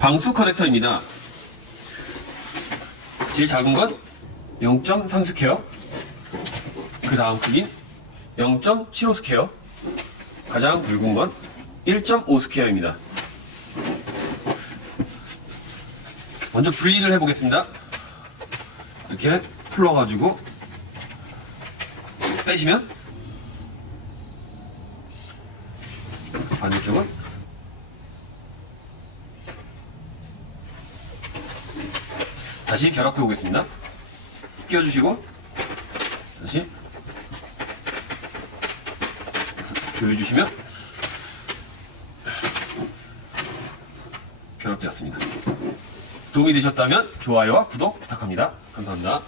방수 커넥터입니다. 제일 작은 건 0.3 스퀘어, 그 다음 크긴 0.75 스퀘어, 가장 굵은 건 1.5 스퀘어입니다. 먼저 분리를 해보겠습니다. 이렇게 풀러가지고 빼시면 반대쪽은 다시 결합해 보겠습니다. 끼워주시고 다시 조여주시면 결합되었습니다. 도움이 되셨다면 좋아요와 구독 부탁합니다. 감사합니다.